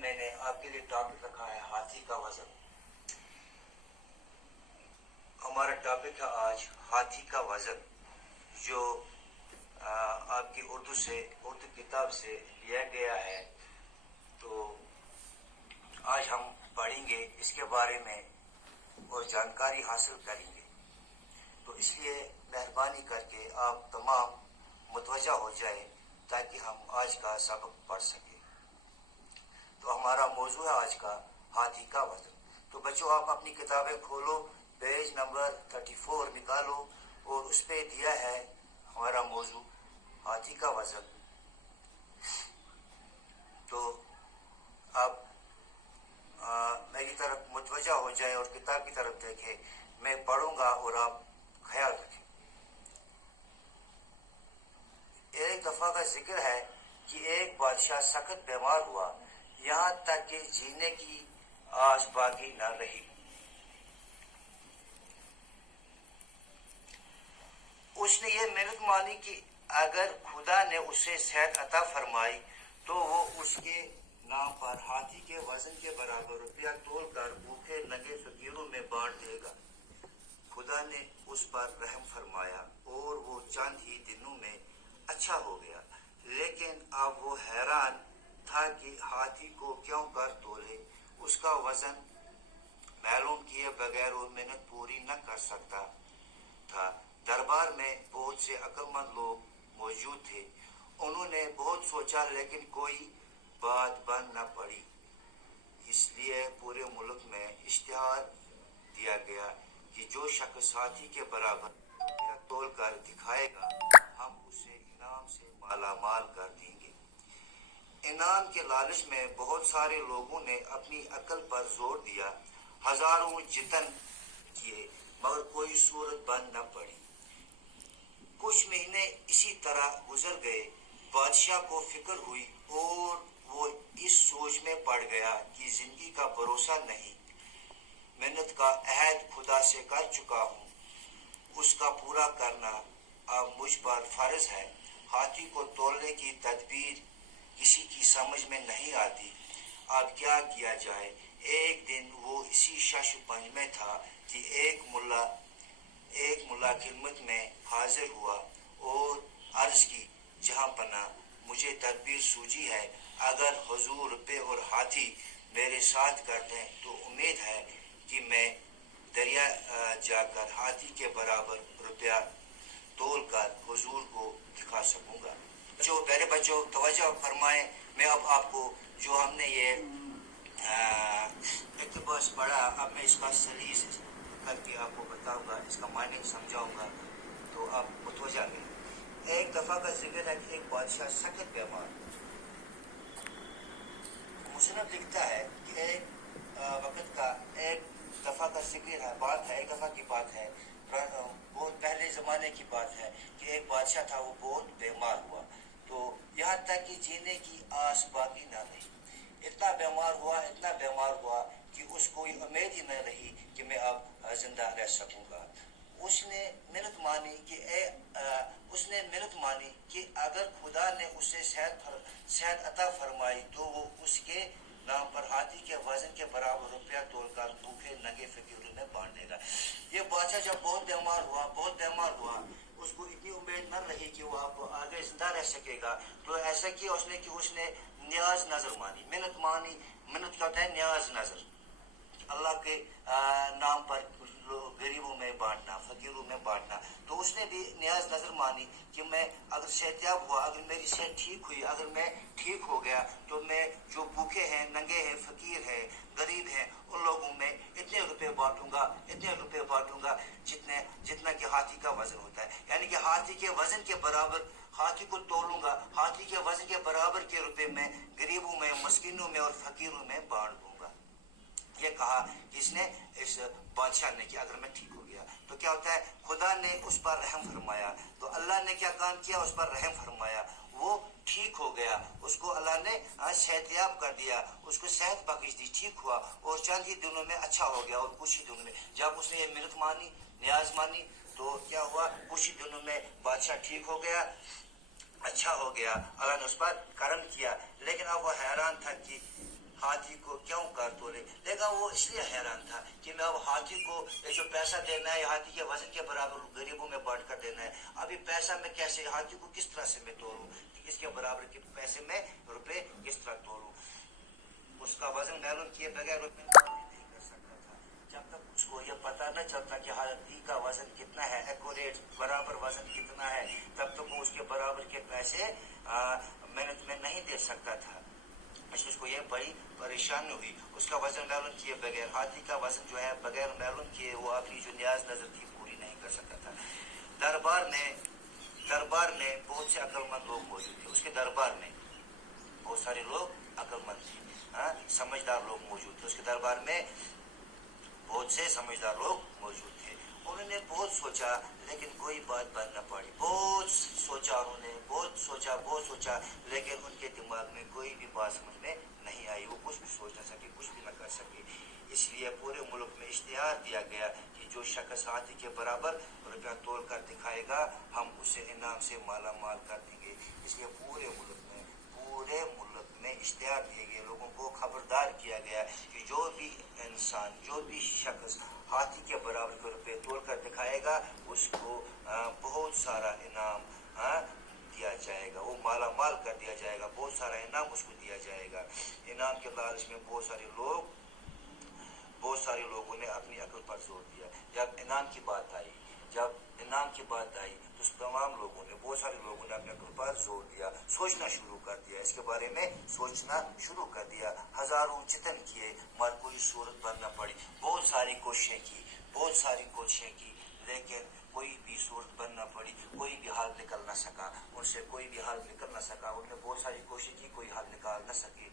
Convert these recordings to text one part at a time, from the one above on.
میں نے آپ کے لیے ٹاپک رکھا ہے ہاتھی کا وزن. ہمارا ٹاپک ہے آج ہاتھی کا وزن، جو آپ کی اردو کتاب سے لیا گیا ہے. تو آج ہم پڑھیں گے اس کے بارے میں اور جانکاری حاصل کریں گے. تو اس لیے مہربانی کر کے آپ تمام متوجہ ہو جائیں تاکہ ہم آج کا سبق پڑھ سکیں. تو ہمارا موضوع ہے آج کا ہاتھی کا وزن. تو بچوں آپ اپنی کتابیں کھولو، پیج نمبر 34 نکالو اور اس پہ دیا ہے ہمارا موضوع ہاتھی کا وزن. تو آپ میری طرف متوجہ ہو جائیں اور کتاب کی طرف دیکھیں. میں پڑھوں گا اور آپ خیال رکھیں. ایک دفعہ کا ذکر ہے کہ ایک بادشاہ سخت بیمار ہوا، یہاں تک کہ جینے کی آس باقی نہ رہی. اس نے یہ محنت مانی کہ اگر خدا نے اسے صحت عطا فرمائی تو وہ اس کے نام پر ہاتھی کے وزن کے برابر روپیہ تول کر بھوکے ننگے فقیروں میں بانٹ دے گا. خدا نے اس پر رحم فرمایا اور وہ چند ہی دنوں میں اچھا ہو گیا. لیکن اب وہ حیران تھا کہ ہاتھی کو کیوں کر تولے. اس کا وزن معلوم کیے بغیر وہ محنت پوری نہ کر سکتا تھا. دربار میں بہت سے عقل مند لوگ موجود تھے. انہوں نے بہت سوچا لیکن کوئی بات بن نہ پڑی. اس لیے پورے ملک میں اشتہار دیا گیا کہ جو شخص ہاتھی کے برابر روپیہ تول کر دکھائے گا ہم اسے انعام سے مالا مال کر دیں گے. انعام کے لالچ میں بہت سارے لوگوں نے اپنی عقل پر زور دیا. ہزاروں جتن کیے مگر کوئی صورت بن نہ پڑی. کچھ مہینے اسی طرح گزر گئے. بادشاہ کو فکر ہوئی اور وہ اس سوچ میں پڑ گیا کہ زندگی کا بھروسہ نہیں. محنت کا عہد خدا سے کر چکا ہوں، اس کا پورا کرنا اب مجھ پر فرض ہے. ہاتھی کو تولنے کی تدبیر کسی کی سمجھ میں نہیں آتی. اب کیا کیا جائے؟ ایک دن وہ اسی شش پنج میں تھا کہ ایک ملا خدمت میں حاضر ہوا اور عرض کی، جہاں پناہ مجھے تدبیر سوجی ہے. اگر حضور روپے اور ہاتھی میرے ساتھ کر دیں تو امید ہے کہ میں دریا جا کر ہاتھی کے برابر روپیہ تول کر حضور کو دکھا سکوں گا. جو پیارے بچوں توجہ فرمائیں. میں اب آپ کو جو ہم نے یہ اقتباس پڑھا، اب میں اس کا سلیس کر کے آپ کو بتاؤں گا، اس کا معنی سمجھاؤں گا تو آپ متوجہ رہیں. ایک دفعہ کا ذکر ہے کہ ایک بادشاہ سخت بیمار. مصنف لکھتا ہے کہ ایک وقت کا ایک دفعہ کا ذکر ہے، بات ہے، ایک دفعہ کی بات ہے، بہت پہلے زمانے کی بات ہے کہ ایک بادشاہ تھا، وہ بہت بیمار ہوا. تو یہاں تک کہ جینے کی آس باقی نہ رہی. اتنا بیمار ہوا کہ اس کو امید ہی نہ رہی کہ میں اب زندہ رہ سکوں گا. اس نے محنت مانی کہ اگر خدا نے اسے صحت عطا فرمائی تو وہ اس کے نام پر ہاتھی کے وزن کے برابر روپیہ تول کر بھوکے ننگے فقیروں میں بانٹ دے گا. یہ بادشاہ جب بہت بیمار ہوا اس کو اتنی امید نہ رہی کہ وہ اب آگے زندہ رہ سکے گا. تو ایسا کیا اس نے کہ اس نے نیاز نظر مانی. محنت کا ہوتا ہے نیاز نظر. اللہ کے نام پر غریبوں میں بانٹنا، فقیروں میں بانٹنا. تو اس نے بھی نیاز نظر مانی کہ میں اگر صحت یاب ہوا، اگر میری صحت ٹھیک ہوئی، اگر میں ٹھیک ہو گیا تو میں جو بھوکے ہیں، ننگے ہیں، فقیر ہیں، غریب ہیں، ان لوگوں میں اتنے روپے بانٹوں گا جتنا کہ ہاتھی کا وزن ہوتا ہے. یعنی کہ ہاتھی کے وزن کے برابر ہاتھی کو تولوں گا، ہاتھی کے وزن کے برابر کے روپے میں غریبوں میں، مسکینوں میں اور فقیروں میں بانٹ دوں گا. یہ کہا اس نے، اس بادشاہ نے، کہ اگر میں ٹھیک ہو گیا تو کیا ہوتا ہے، خدا نے اس پر رحم فرمایا. تو اللہ نے کیا کام کیا، اس پر رحم فرمایا. وہ ٹھیک ہو گیا، اس کو اللہ نے صحت یاب کر دیا، اس کو صحت بخش دی، ٹھیک ہوا اور چند ہی دنوں میں اچھا ہو گیا. اور کچھ ہی دنوں میں جب اس نے یہ محنت مانی، نیاز مانی، تو کیا ہوا، کچھ ہی دنوں میں بادشاہ ٹھیک ہو گیا، اچھا ہو گیا. اللہ نے اس پر کرم کیا. لیکن اب وہ حیران تھا کہ हाथी को क्यों कर तोले, लेकिन वो इसलिए हैरान था कि मैं अब हाथी को ये जो पैसा देना है हाथी के वजन के बराबर गरीबों में बांट कर देना है, अभी पैसा मैं कैसे हाथी को किस तरह से मैं तोड़ूं, इसके बराबर के पैसे में रुपए किस तरह तोड़ूं। उसका वजन मालूम किए बगैर रुपए नहीं कर सकता था। जब तक उसको ये पता न चलता कि हाथी का वजन कितना है, एक्यूरेट बराबर वजन कितना है, तब तक वो उसके बराबर के पैसे मेहनत में नहीं दे सकता था। उसको ये बड़ी परेशानी हुई। उसका वजन मालूम किए बगैर, हाथी का वजन जो है बगैर मालूम किए वो अपनी जो न्याज नजर थी पूरी नहीं कर सकता था। दरबार में बहुत से अक्लमंद लोग मौजूद थे। उसके दरबार में बहुत सारे लोग अक्लमंद थे, समझदार लोग मौजूद थे। उसके दरबार में बहुत से समझदार लोग मौजूद थे। उन्होंने बहुत सोचा लेकिन कोई बात बन न पड़ी। बहुत सोचा उन्होंने, बहुत सोचा, लेकिन उनके दिमाग में कोई भी बात समझ में नहीं आई। वो कुछ भी सोच न सके, कुछ भी न कर सके। इसलिए पूरे मुल्क में इश्तिहार दिया गया कि जो शख्स हाथी के बराबर रुपया तोड़ कर दिखाएगा हम उसे इनाम से माला माल कर देंगे। इसलिए पूरे मुल्क में इश्तिहार दिए गए, लोगों को खबरदार किया गया कि जो भी इंसान, जो भी शख्स हाथी के बराबर के रुपये तोड़ कर दिखाएगा उसको बहुत सारा इनाम दिया जाएगा, वो माला माल कर दिया जाएगा, बहुत सारा इनाम उसको दिया जाएगा। इनाम के लालच में बहुत सारे लोगों ने अपनी अकल पर जोर दिया। जब इनाम की बात आई तो तमाम लोगों ने, बहुत सारे लोगों ने अपने अकल पर जोर दिया, सोचना शुरू कर दिया, इसके बारे में सोचना शुरू कर दिया। हजारों चितन किए मगर कोई सूरत बन न पड़ी। बहुत सारी कोशिशें की लेकिन कोई भी सूरत बन न पड़ी, कोई भी हाल निकल न सका उनसे, उन्होंने बहुत सारी कोशिश की, कोई हाल निकाल न सके।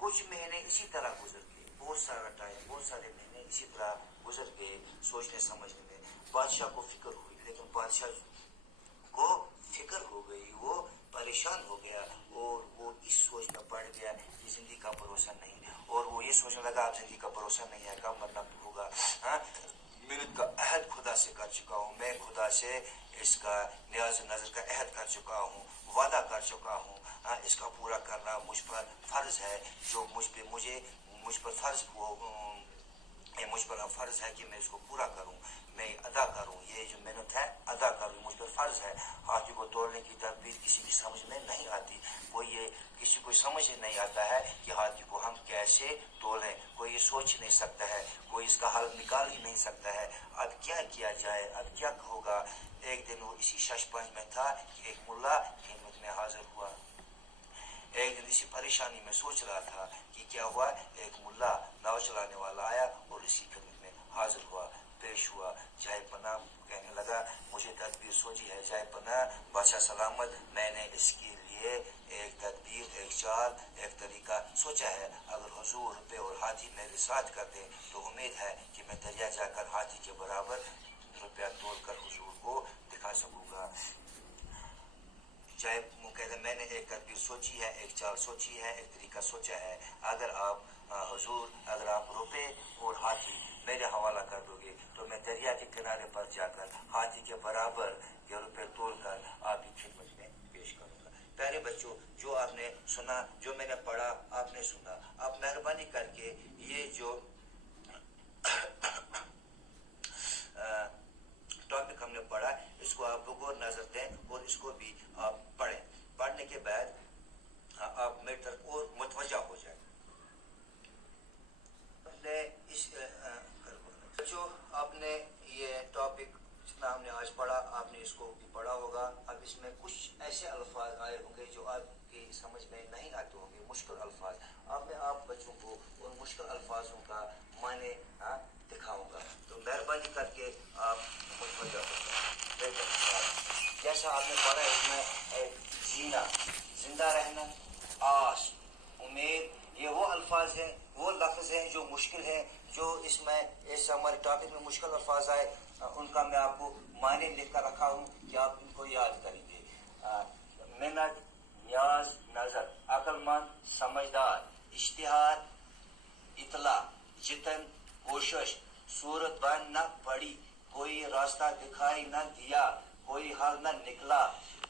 कुछ महीने इसी तरह गुजर गए, बहुत सारे महीने इसी तरह गुजर गए सोचने समझने में। बादशाह को फिक्र हुई, लेकिन बादशाह को फिक्र हो गई, वो परेशान हो गया और वो इस सोच में पड़ गया कि जिंदगी का भरोसा नहीं, और वो ये सोचने लगा अब जिंदगी का भरोसा नहीं है, कब मरना होगा। मैं का अहद खुदा से कर चुका हूँ, मैं खुदा से इसका न्याज नजर का अहद कर चुका हूँ, वादा कर चुका हूँ, इसका पूरा करना मुझ पर फर्ज है। जो मुझ पर फर्ज है कि मैं इसको पूरा करूं, मैं अदा करूं, ये जो मेहनत है अदा करूं, मुझ पर फर्ज है। हाथी को तोड़ने की तदबीर किसी की समझ में नहीं आती, किसी को समझ नहीं आता है कि हाथी को हम कैसे तोड़ें, कोई ये सोच नहीं सकता है, कोई इसका हल निकाल ही नहीं सकता है। अब क्या किया जाए, अब क्या होगा। एक दिन वो इसी शशपंज में था कि एक मुल्ला खिदमत में हाजिर हुआ। एक दिन इसी परेशानी में सोच रहा था कि क्या हुआ। एक मुल्ला नाव चलाने वाला आया और इसी खिदमत में हाजिर हुआ, पेश हुआ। जाए पना कहने लगा मुझे तदबीर सोची है, जाए पना बादशाह सलामत, मैंने इसके लिए एक तदबीर, एक चाल, एक तरीका सोचा है। अगर हुजूर रुपये और हाथी मेरे साथ कर दे तो उम्मीद है कि मैं दरिया जाकर हाथी के बराबर रुपया तोड़कर हुजूर को दिखा सकूंगा। चाहे वो कहते मैंने एक तदबीर सोची है, एक चाल सोची है, एक तरीका सोचा है। अगर आप हुजूर, अगर आप रुपये और हाथी मेरे हवाला कर दोगे तो मैं दरिया के किनारे पर जाकर हाथी के बराबर ये रुपये तोड़कर आपकी खिदमत में पेश करूंगा। प्यारे बच्चों, जो आपने सुना, जो मैंने पढ़ा आपने सुना, आप मेहरबानी करके ये जो टॉपिक हमने पढ़ा इसको आप बगौर नजर दें और इसको भी आप पढ़ें। पढ़ने के बाद आप मेरी तरफ और मुतवज्जा हो जाए। जो आपने ये टॉपिक जितना हमने आज पढ़ा, आपने इसको भी पढ़ा होगा। अब इसमें कुछ ऐसे अल्फाज आए होंगे जो आपकी समझ में नहीं आते होंगे, मुश्किल अल्फाज। अब मैं आप बच्चों को उन मुश्किल अल्फाजों का माने दिखाऊंगा, तो मेहरबानी करके आप मुतवज्जा हो जाए। जैसा आपने पढ़ा इसमें जीना, जिंदा रहना, आस, उम्मीद, ये वो अल्फाज हैं, वो लफ्ज हैं जो मुश्किल हैं, जो इसमें इस हमारे टॉपिक में मुश्किल अल्फाज आए उनका मैं आपको मायने लिख कर रखा हूँ कि आप इनको याद करेंगे। मिन्नत, न्याज, नजर, अक्लमंद, समझदार, इश्तिहार, इतला, जितन, कोशिश, सूरत बन न पड़ी, कोई रास्ता दिखाई न दिया, कोई हल न निकला,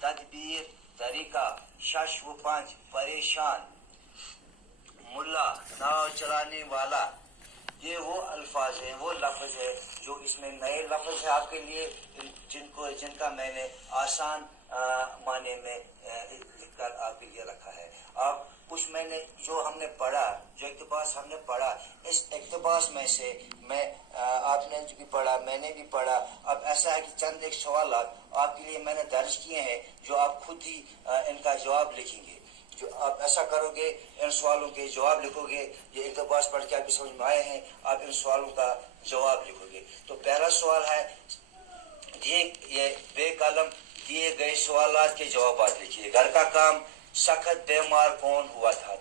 तदबीर, तरीका, शश व पंच, परेशान, ملا ناؤ چلانے والا، یہ وہ الفاظ ہیں، وہ لفظ ہے جو اس میں نئے لفظ ہے آپ کے لیے، جن کا میں نے آسان معنی میں لکھ کر آپ کے لیے رکھا ہے. اب کچھ میں نے جو ہم نے پڑھا، جو اقتباس ہم نے پڑھا، اس اقتباس میں سے میں آپ نے بھی پڑھا، میں نے بھی پڑھا. اب ایسا ہے کہ چند ایک سوالات آپ کے لیے میں نے درج کیے ہیں جو آپ خود ہی ان کا جواب لکھیں گے. جو آپ ایسا کرو گے، ان سوالوں کے جواب لکھو گے. یہ اقتباس پڑھ کے آپ کی سمجھ میں آئے ہیں، آپ ان سوالوں کا جواب لکھو گے. تو پہلا سوال ہے، یہ بے قلم دیے گئے سوالات کے جوابات لکھیے. گھر کا کام، سخت بیمار کون ہوا تھا؟